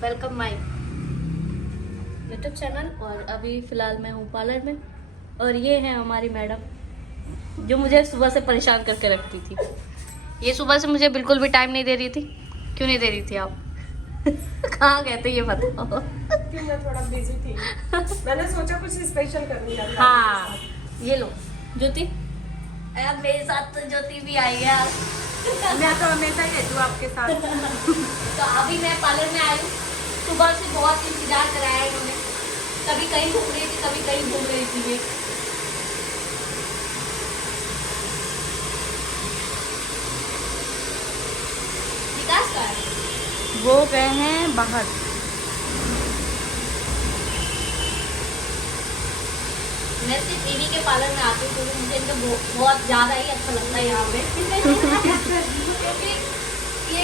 Welcome my YouTube channel. और अभी फ़िलहाल मैं हूँ पार्लर में, और ये है हमारी मैडम जो मुझे सुबह से परेशान करके रखती थी। ये सुबह से मुझे बिल्कुल भी टाइम नहीं दे रही थी। क्यों नहीं दे रही थी आप? कहाँ गए थे ये बताओ। क्यों मैं थोड़ा बिजी थी। मैंने सोचा कुछ स्पेशल करूँगी। हाँ ये लो ज्योति, अब मेरे साथ तो ज्योति भी आई है। मैं तो हमेशा ही रहती हूँ आपके साथ। तो अभी मैं पार्लर में आई हूँ। सुबह से बहुत इंतजार कराया इन्होंने, कभी कहीं घूम रही थी कभी कहीं घूम रही थी। ये विकास का है। वो गए हैं बाहर। मैं सिर्फ टीवी के पार्लर में आती हूँ क्योंकि मुझे इनका बहुत ज़्यादा ही अच्छा लगता है यहाँ पे। क्योंकि ये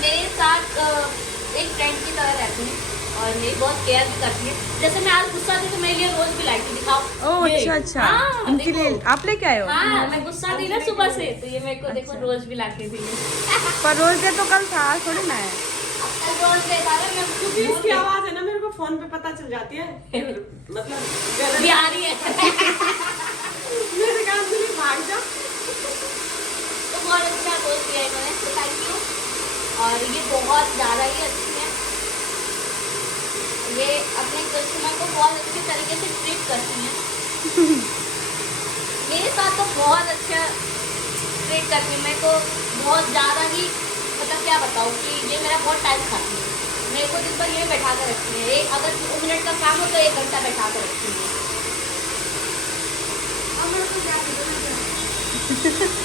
मेरे साथ एक फ्रेंड की तरह रहती है और मेरी बहुत केयर भी करती है। जैसे मैं आज गुस्सा थी तो मेरे लिए रोज भी लाई थी, दिखाओ। ओह ये। अच्छा अच्छा, हाँ, उनके देखो। लिए आप लेके आए हो? हाँ मैं गुस्सा थी ना सुबह से, तो ये मेरे को देखो अच्छा। रोज भी लाके दी है। पर रोज के तो कल था, आज थोड़ी ना है। कल रोज पे था ना, मैं क्योंकि इसकी आवाज है ना मेरे को फोन पे पता चल जाती है। मतलब बिहारी है। मेरे काम से नहीं भाग जा। तो बहुत अच्छा दोस्त दिया इन्होंने, थैंक यू। और ये बहुत ज़्यादा ही अच्छी है। ये अपने कस्टमर को बहुत अच्छे तरीके से ट्रीट करती हैं। मेरे साथ तो बहुत अच्छा ट्रीट करती है। मेरे को बहुत ज़्यादा ही, मतलब क्या बताऊँ कि ये मेरा बहुत टाइम खाती है। मेरे को दिन भर ये बैठा कर रखती है। एक अगर 2 मिनट का काम हो तो 1 घंटा बैठा कर रखती है।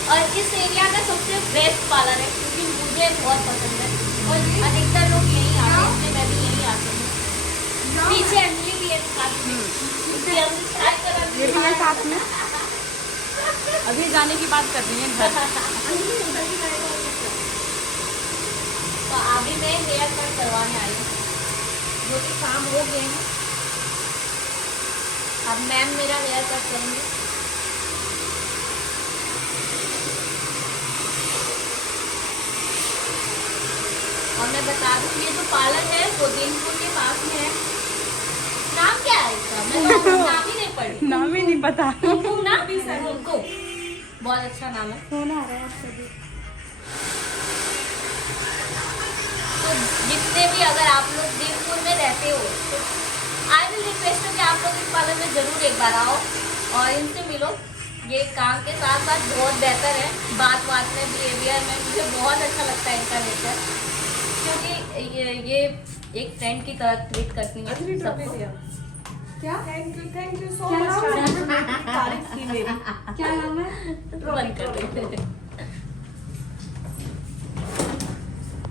और इस एरिया का सबसे बेस्ट पार्लर है क्योंकि मुझे बहुत पसंद है और अधिकतर लोग यहीं आते हैं, इसलिए मैं भी यहीं आती हूँ। पीछे अंजलि भी है साथ में। ये भी है साथ में। अभी जाने की बात कर रही है घर। तो अभी मैं हेयर कट करवाने आई हूँ, जो कि काम हो गए हैं। अब मैम मेरा हेयर कट करेंगे। और मैं बता दूँ ये जो पार्लर है वो दिनपुर के पास में है। नाम क्या है इसका? मैं तो नाम ही नहीं पढ़ी। नाम ही नहीं पता। कुमकुम ना, कुमकुम बहुत अच्छा नाम है। फोन आ रहा है आपका भी। तो जितने भी अगर आप लोग दिनपुर में रहते हो तो आई विल रिक्वेस्ट कि आप लोग इस पार्लर में ज़रूर एक बार आओ और इनसे मिलो। ये काम के साथ साथ बहुत बेहतर है, बात में, बिहेवियर में मुझे बहुत अच्छा लगता है इनका नेचर। क्योंकि ये एक फ्रेंड की तरह ट्रीट करती है सबको। क्या? Thank you so much. तारीफ की मेरी। क्या नाम है? बंद कर देते हैं।